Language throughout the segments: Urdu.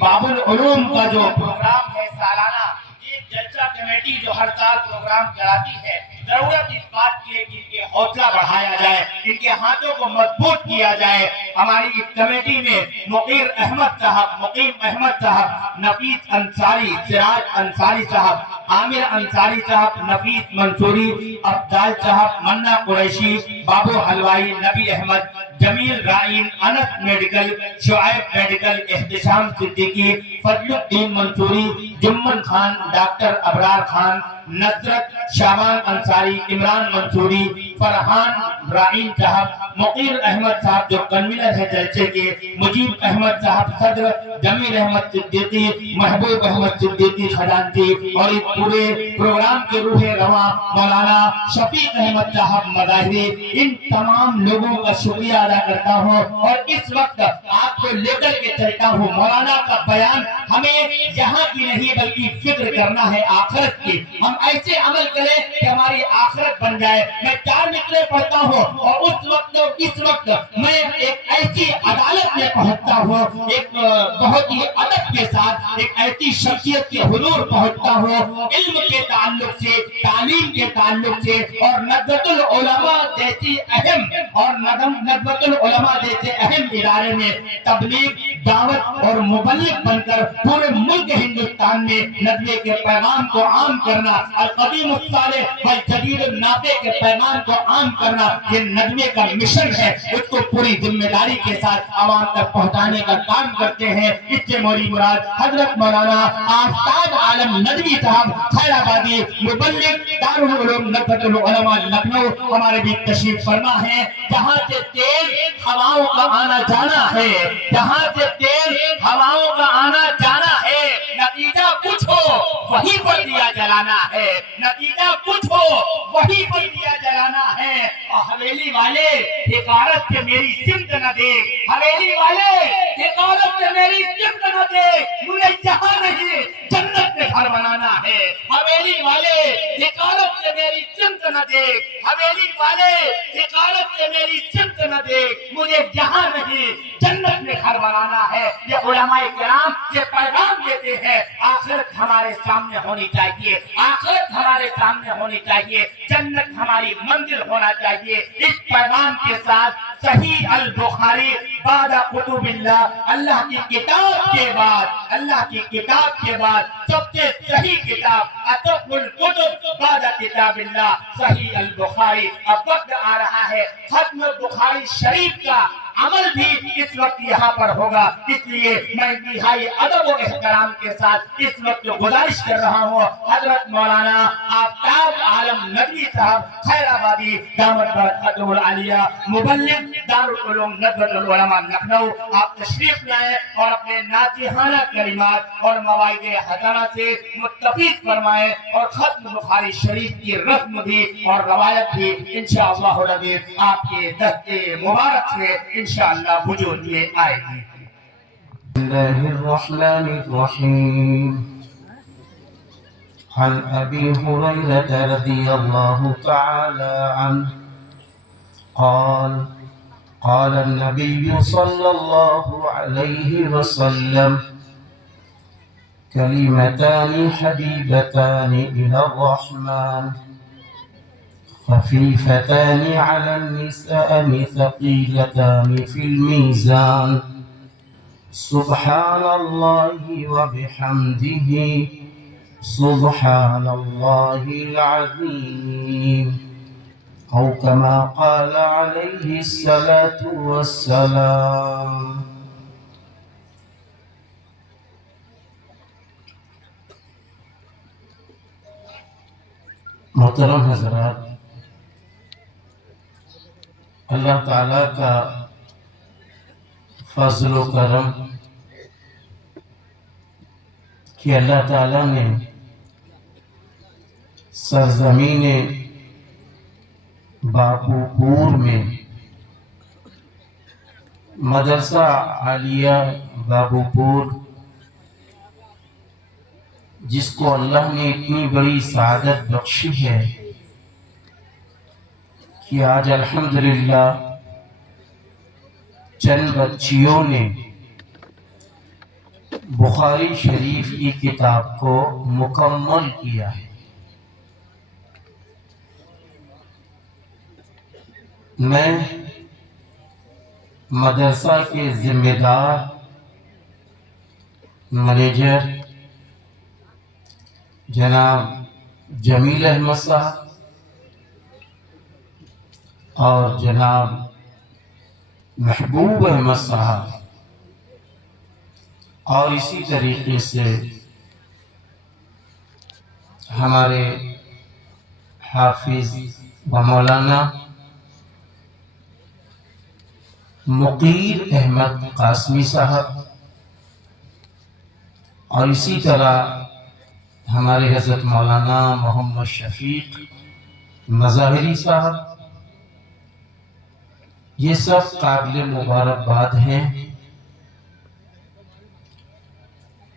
باب العلوم کا جو پروگرام ہے سالانہ، یہ جلسہ کمیٹی جو ہر سال پروگرام کراتی ہے، ضرورت اس بات کی ہے کہ ان کے حوصلہ بڑھایا جائے، ان کے ہاتھوں کو مضبوط کیا جائے۔ ہماری اس کمیٹی میں مقیم احمد صاحب، نفیس انصاری، سراج انصاری صاحب، عامر انصاری صاحب، نفیس منصوری، افضال صاحب، منا قریشی، بابو حلوائی، نبی احمد، جمیل رائن، انس میڈیکل، شعیب میڈیکل، احتشام صدیقی، فضل الدین منصوری، جمن خان، ڈاکٹر ابرار خان، نصرت شابان انصاری، عمران منصوری، فرحان رائن صاحب، مقیر احمد صاحب جو کنوینر ہے جلسے کے، مجیب احمد صاحب صدر، جمیل احمد صدیقی، محبوب احمد صدیقی خزانچی، اور اس پورے پروگرام کے روح رواں مولانا شفیق احمد صاحب مظاہری، ان تمام لوگوں کا شکریہ ادا کرتا ہوں۔ اور اس وقت آپ کو لے کر کے چلتا ہوں، مولانا کا بیان ہمیں یہاں کی نہیں بلکہ فکر کرنا ہے آخرت کی۔ ہم ایسے عمل کریں کہ ہماری آخرت بن جائے۔ میں 4 نقلے پڑھتا ہوں اور اس وقت میں ایک ایسی عدالت میں پہنچتا ہوں، ایک بہت ہی ادب کے ساتھ ایک ایسی شخصیت کے حضور پہنچتا ہوں، علم کے تعلق سے، تعلیم کے تعلق سے، اور ندوۃ العلماء جیسی اہم ادارے میں تبلیغ، دعوت اور مبلغ بن کر پورے ملک ہندوستان میں ندوے کے پیغام کو عام کرنا، القدیم الصالح والجدید النافع کے پیغام کو عام کرنا، یہ ندوے کا مشن ہے۔ اس کو پوری ذمہ داری کے ساتھ عوام تک پہنچانے کا کام کرتے ہیں۔ اس سے موری مراد حضرت مولانا آفتاب عالم ندوی صاحب خیر آبادی، مبلغ دارالعلوم ندوۃ العلماء لکھنؤ، ہمارے بھی تشریف فرما ہے۔ جہاں سے تیز ہواؤں کا آنا جانا ہے، جہاں سے تیز ہواؤں کا آنا جانا ہے، نتیجہ کچھ ہو وہیں پر دیا جلانا ہے، نتیجہ کچھ ہو وہیں پر دیا جلانا ہے۔ اور حویلی والے حقارت سے میری سمت نہ دے، حویلی والے حقارت سے میری سمت نہ دے، مجھے یہاں نہیں جنت میں گھر بنانا ہے۔ حویلی والے حقارت سے میری سمت نہ دے، حویلی والے حقارت سے میری سمت نہ دے، مجھے یہاں نہیں جنت میں گھر بنانا ہے۔ یہ علماء کرام یہ پیغام دیتے ہیں، آخرت ہمارے سامنے ہونی چاہیے، آخرت ہمارے سامنے ہونی چاہیے، جنت ہماری منزل ہونا چاہیے۔ اس پیغام کے ساتھ صحیح البخاری بعد کتب اللہ، اللہ کی کتاب کے بعد سب سے صحیح کتاب اصح الکتب بعد کتاب اللہ صحیح البخاری۔ اب وقت آ رہا ہے ختم بخاری شریف کا عمل بھی اس وقت یہاں پر ہوگا، اس لیے میں انتہائی ادب و احترام کے ساتھ اس وقت گزارش کر رہا ہوں، حضرت مولانا آفتاب عالم ندوی صاحب خیر آبادی دامت برکاتہ العالیہ، مبلغ دارالعلوم ندوۃ العلماء لکھنؤ، آپ تشریف لائیں اور اپنے ناصحانہ کلمات اور مواعظ حسنہ سے مستفید فرمائیں، اور ختم بخاری شریف کی رسم بھی اور روایت بھی انشاءاللہ العزیز آپ کے دست مبارک سے انشاءاللہ وجود میں آئے گی۔ بسم اللہ الرحمن الرحیم۔ عن ابی ہریرہ رضی اللہ تعالی عنہ قال قال النبي صلى الله عليه وسلم كلمتان حبيبتان إلى الرحمن خفيفتان على اللسان ثقيلتان في الميزان سبحان الله وبحمده سبحان الله العظيم، أو كما قال عليه الصلاة والسلام۔ محترم حضرات، اللہ تعالیٰ کا فضل و کرم کہ اللہ تعالیٰ نے سرزمین باپوپور میں مدرسہ عالیہ باپوپور، جس کو اللہ نے اتنی بڑی سعادت بخشی ہے کہ آج الحمدللہ چند بچیوں نے بخاری شریف کی کتاب کو مکمل کیا ہے۔ میں مدرسہ کے ذمہ دار منیجر جناب جمیل احمد صاحب اور جناب محبوب احمد صاحب اور اسی طریقے سے ہمارے حافظ و مولانا مقیر احمد قاسمی صاحب اور اسی طرح ہمارے حضرت مولانا محمد شفیق مظاہری صاحب، یہ سب قابل مبارکباد ہیں،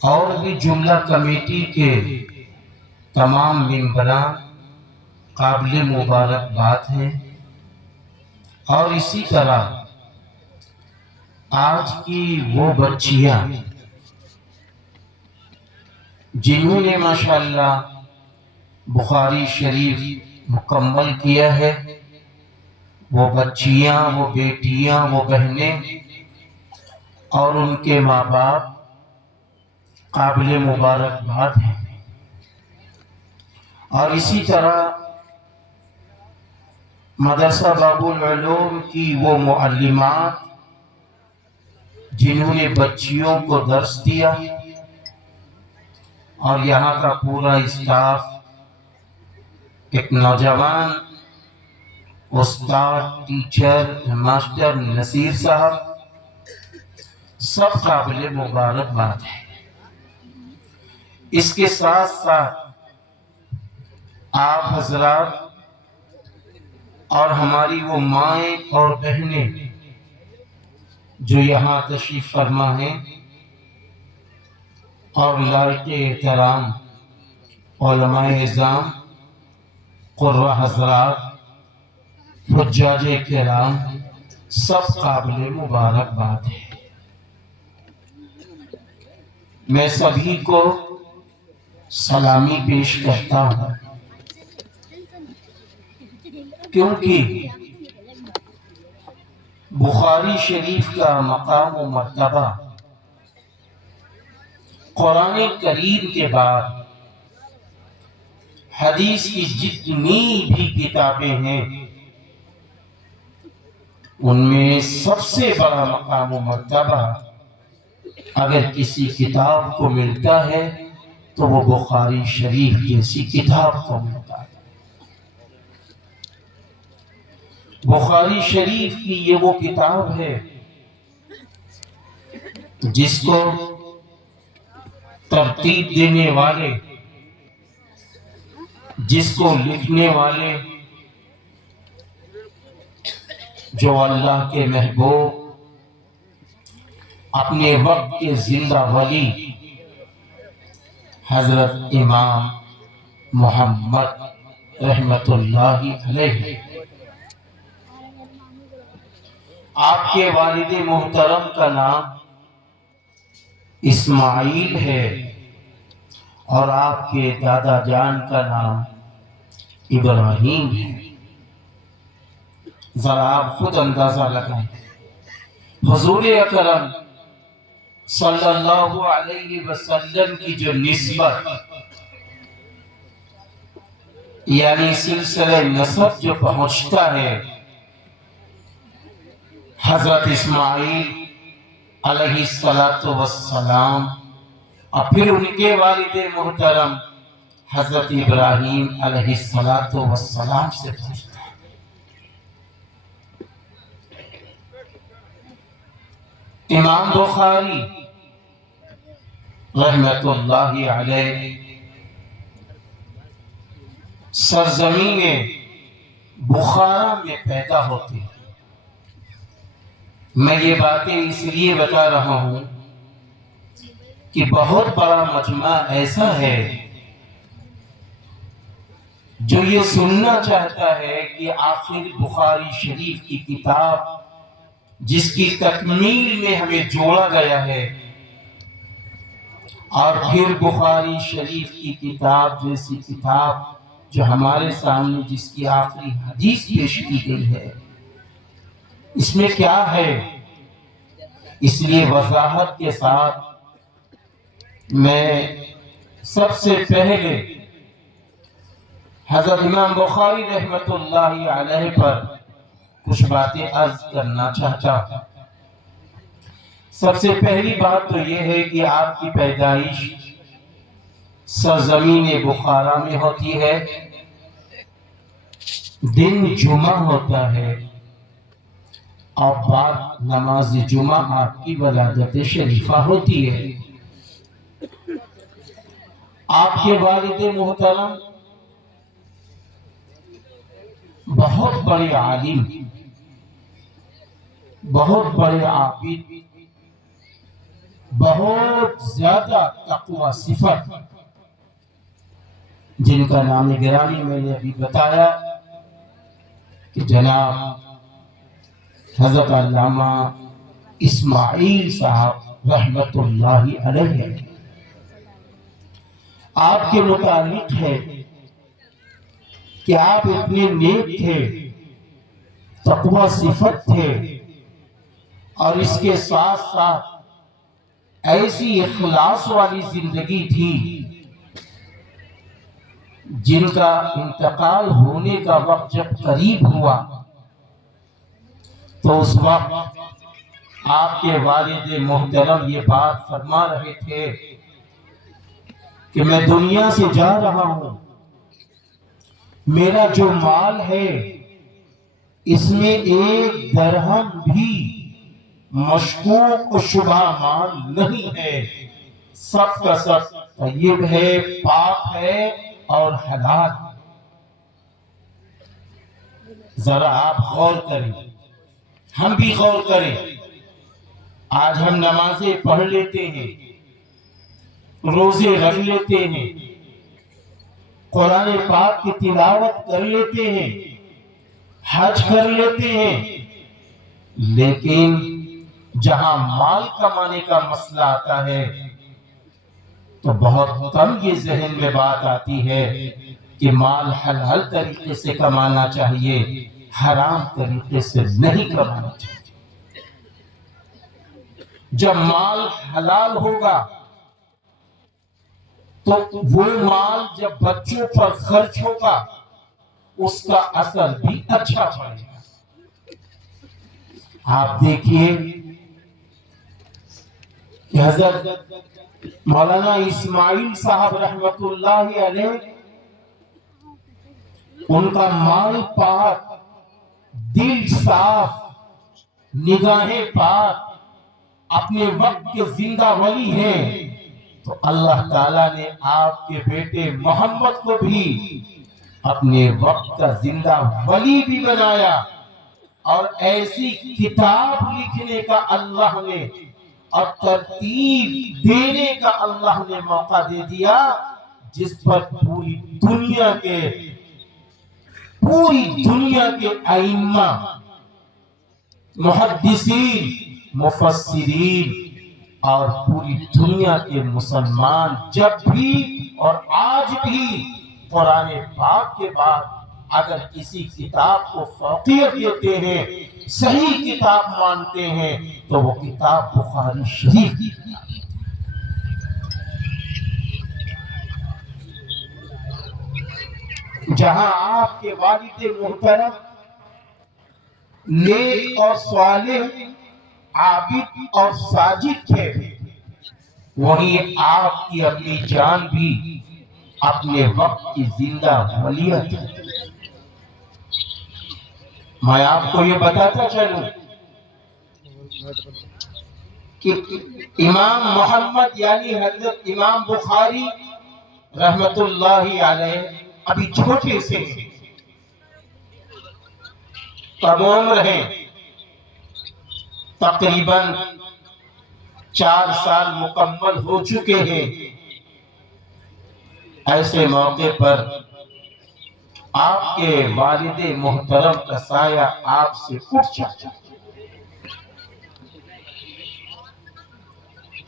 اور بھی جملہ کمیٹی کے تمام ممبران قابل مبارکباد ہیں، اور اسی طرح آج کی وہ بچیاں جنہوں نے ماشاءاللہ بخاری شریف مکمل کیا ہے، وہ بچیاں، وہ بیٹیاں، وہ بہنیں اور ان کے ماں باپ قابل مبارکباد ہیں، اور اسی طرح مدرسہ باب العلوم کی وہ معلمات جنہوں نے بچیوں کو درس دیا، اور یہاں کا پورا اسٹاف، ایک نوجوان استاد، ٹیچر، ماسٹر نصیر صاحب، سب قابل مبارکباد ہے۔ اس کے ساتھ ساتھ آپ حضرات اور ہماری وہ مائیں اور بہنیں جو یہاں تشریف فرما ہیں، اور لائق احترام علماء اعظام، قرہ حضرات، حجاج کرام، سب قابل مبارکباد ہے۔ میں سبھی کو سلامی پیش کرتا ہوں، کیونکہ بخاری شریف کا مقام و مرتبہ قرآن کریم کے بعد حدیث کی جتنی بھی کتابیں ہیں ان میں سب سے بڑا مقام و مرتبہ اگر کسی کتاب کو ملتا ہے تو وہ بخاری شریف جیسی کتاب کو ملتا ہے۔ بخاری شریف کی یہ وہ کتاب ہے جس کو ترتیب دینے والے، جس کو لکھنے والے جو اللہ کے محبوب، اپنے وقت کے زندہ ولی حضرت امام محمد رحمت اللہ علیہ، آپ کے والد محترم کا نام اسماعیل ہے اور آپ کے دادا جان کا نام ابراہیم ہے۔ ذرا آپ خود اندازہ لگائیں، حضور اکرم صلی اللہ علیہ وسلم کی جو نسبت، یعنی سلسلہ نسب جو پہنچتا ہے حضرت اسماعیل علیہ السلام، اور پھر ان کے والد محترم حضرت ابراہیم علیہ السلام سے پوچھتا ہے۔ امام بخاری رحمت اللہ علیہ سرزمین بخارا میں پیدا ہوتے ہیں۔ میں یہ باتیں اس لیے بتا رہا ہوں کہ بہت بڑا مجمع ایسا ہے جو یہ سننا چاہتا ہے کہ آخر بخاری شریف کی کتاب جس کی تکمیل میں ہمیں جوڑا گیا ہے اور پھر بخاری شریف کی کتاب جیسی کتاب جو ہمارے سامنے جس کی آخری حدیث پیش کی گئی ہے، اس میں کیا ہے؟ اس لیے وضاحت کے ساتھ میں سب سے پہلے حضرت امام بخاری رحمت اللہ علیہ پر کچھ باتیں عرض کرنا چاہتا ہوں۔ سب سے پہلی بات تو یہ ہے کہ آپ کی پیدائش سرزمین بخارا میں ہوتی ہے، دن جمعہ ہوتا ہے، اور بعد نماز جمعہ آپ کی ولادت شریفہ ہوتی ہے۔ آپ کے والد محترم بہت بڑے عالم، بہت بڑے عابد، بہت زیادہ تقوی صفت، جن کا نام گرامی میں نے ابھی بتایا کہ جناب حضرت علامہ اسماعیل صاحب رحمت اللہ علیہ آپ کے متعلق ہے کہ آپ اتنے نیک تھے، تقوی صفت تھے، اور اس کے ساتھ ساتھ ایسی اخلاص والی زندگی تھی جن کا انتقال ہونے کا وقت جب قریب ہوا تو اس وقت آپ کے والد محترم یہ بات فرما رہے تھے کہ میں دنیا سے جا رہا ہوں، میرا جو مال ہے اس میں ایک درہم بھی مشکوک و شبہ مال نہیں ہے، سب کا سب طیب ہے، پاک ہے اور حلال۔ ذرا آپ غور کریں، ہم بھی غور کریں۔ آج ہم نمازیں پڑھ لیتے ہیں، روزے رکھ لیتے ہیں، قرآن پاک کی تلاوت کر لیتے ہیں، حج کر لیتے ہیں، لیکن جہاں مال کمانے کا مسئلہ آتا ہے تو بہت کم یہ ذہن میں بات آتی ہے کہ مال حلال طریقے سے کمانا چاہیے، حرام طریقے سے نہیں کمانا چاہیے۔ جب مال حلال ہوگا تو وہ مال جب بچوں پر خرچ ہوگا اس کا اثر بھی اچھا پڑے گا۔ آپ دیکھیے کہ حضرت مولانا اسماعیل صاحب رحمت اللہ علیہ، ان کا مال پاک، دل صاف، نگاہیں پاک، اپنے وقت کے زندہ ولی ہیں، تو اللہ تعالیٰ نے آپ کے بیٹے محمد کو بھی اپنے وقت کا زندہ ولی بھی بنایا، اور ایسی کتاب لکھنے کا اللہ نے اور ترتیب دینے کا اللہ نے موقع دے دیا جس پر پوری دنیا کے ائمہ، محدثین، مفسرین اور پوری دنیا کے مسلمان جب بھی اور آج بھی قرآن پاک کے بعد اگر کسی کتاب کو فوقیت دیتے ہیں، صحیح کتاب مانتے ہیں، تو وہ کتاب بخاری شریف کی۔ جہاں آپ کے والد محترم نیک اور صالح، عابد اور ساجد تھے، وہیں آپ کی اپنی جان بھی اپنے وقت کی زندہ ولیت ہے۔ میں آپ کو یہ بتاتا چلوں کہ امام محمد یعنی حضرت امام بخاری رحمت اللہ علیہ ابھی چھوٹے سے کم عمر ہیں، تقریباً 4 سال مکمل ہو چکے ہیں۔ ایسے موقع پر آپ کے والد محترم کا سایہ آپ سے اٹھ جاتا ہے۔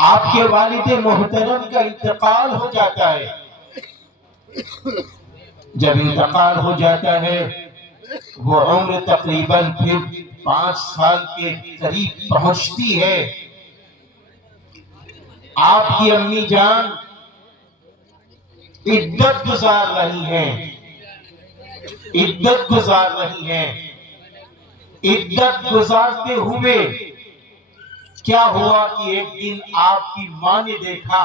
آپ کے والد محترم کا انتقال ہو جاتا ہے. جب انتقال ہو جاتا ہے وہ عمر تقریباً پھر 5 سال کے قریب پہنچتی ہے. آپ کی امی جان عدت گزار رہی ہیں، عدت گزار رہی ہیں. عدت گزارتے ہوئے کیا ہوا کہ ایک دن آپ کی ماں نے دیکھا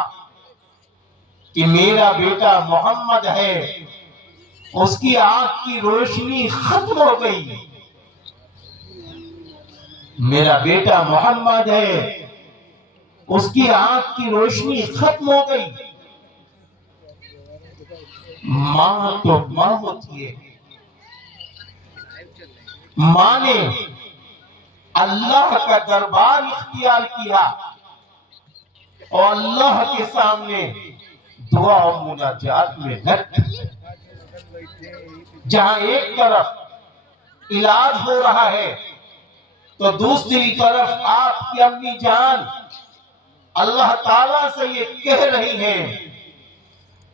کہ میرا بیٹا محمد ہے، اس کی آنکھ کی روشنی ختم ہو گئی. میرا بیٹا محمد ہے، اس کی آنکھ کی روشنی ختم ہو گئی. ماں تو ماں ہوتی ہے. ماں نے اللہ کا دربار اختیار کیا اور اللہ کے سامنے دعا و مناجات میں لگ گئی. جہاں ایک طرف علاج ہو رہا ہے تو دوسری طرف آپ کی امی جان اللہ تعالیٰ سے یہ کہہ رہی ہیں،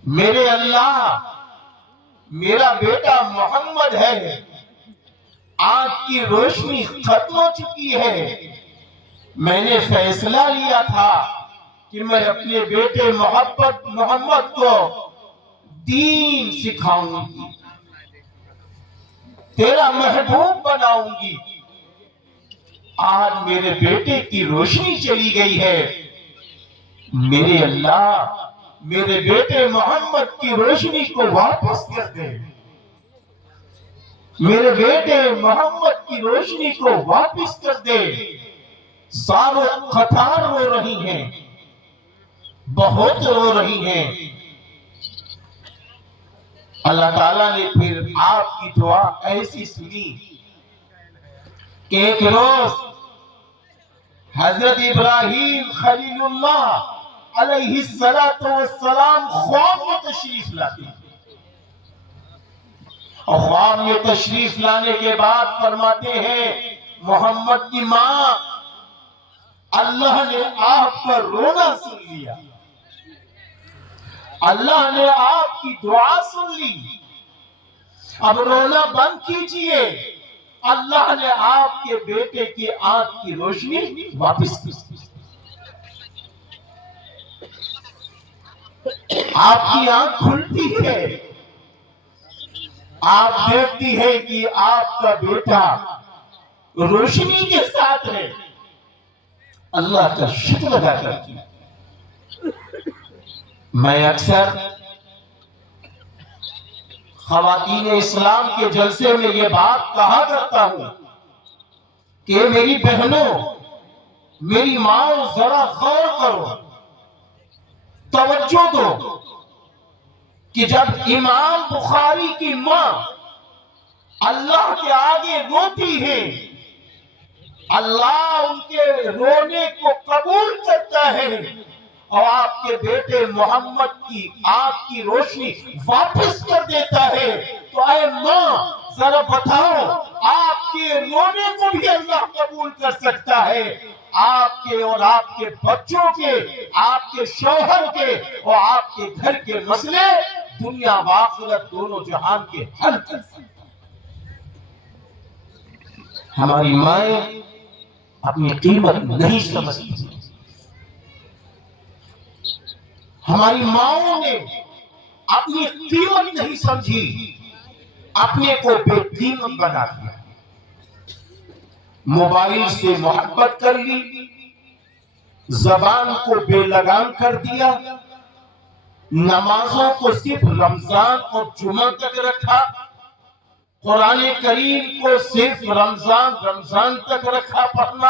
میرے اللہ، میرا بیٹا محمد ہے، آنکھ کی روشنی ختم ہو چکی ہے. میں نے فیصلہ لیا تھا کہ میں اپنے بیٹے محمد کو دین سکھاؤں گی، تیرا محبوب بناؤں گی. آج میرے بیٹے کی روشنی چلی گئی ہے. میرے اللہ، میرے بیٹے محمد کی روشنی کو واپس کر دے. میرے بیٹے محمد کی روشنی کو واپس کر دے. ساروں قطار رو رہی ہیں، بہت رو رہی ہیں. اللہ تعالیٰ نے پھر آپ کی دعا ایسی سنی کہ ایک روز حضرت ابراہیم خلیل اللہ علیہ السلام خواب میں تشریف لاتے ہیں. اور خواب میں تشریف لانے کے بعد فرماتے ہیں، محمد کی ماں، اللہ نے آپ کا رونا سن لیا، اللہ نے آپ کی دعا سن لی، اب رونا بند کیجئے. اللہ نے آپ کے بیٹے کی آنکھ کی روشنی واپس کی. آپ کی آنکھ کھلتی ہے، آپ دیکھتی ہے کہ آپ کا بیٹا روشنی کے ساتھ ہے. اللہ کا شکر ادا کرتی. میں اکثر خواتین اسلام کے جلسے میں یہ بات کہا کرتا ہوں کہ میری بہنوں، میری ماں، ذرا غور کرو، توجہ دو کہ جب امام بخاری کی ماں اللہ کے آگے روتی ہے، اللہ ان کے رونے کو قبول کرتا ہے اور آپ کے بیٹے محمد کی آنکھ کی روشنی واپس کر دیتا ہے. تو اے ماں، ذرا بتاؤ، آپ کے رونے کو بھی اللہ قبول کر سکتا ہے. آپ کے اور آپ کے بچوں کے، آپ کے شوہر کے اور آپ کے گھر کے مسئلے دنیا و آخرت دونوں جہان کے حل کر سکتا ہے. ہماری مائیں اپنی قیمت نہیں سمجھتی. ہماری ماؤں نے اپنی قیمت نہیں سمجھی، اپنے کو بے قیمت بنا دیا. موبائل سے محبت کر لی، زبان کو بے لگام کر دیا، نمازوں کو صرف رمضان اور جمعہ تک رکھا، قرآن کریم کو صرف رمضان تک رکھا پڑھنا،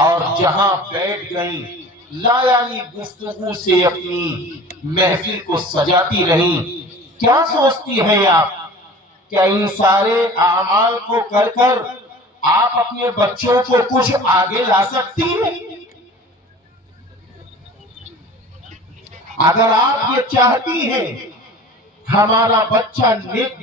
اور جہاں بیٹھ گئیں لا یعنی گفتگو سے اپنی محفل کو سجاتی رہیں. کیا سوچتی ہیں آپ؟ کیا ان سارے اعمال کو کر کر آپ اپنے بچوں کو کچھ آگے لا سکتی ہیں؟ اگر آپ یہ چاہتی ہیں ہمارا بچہ نیک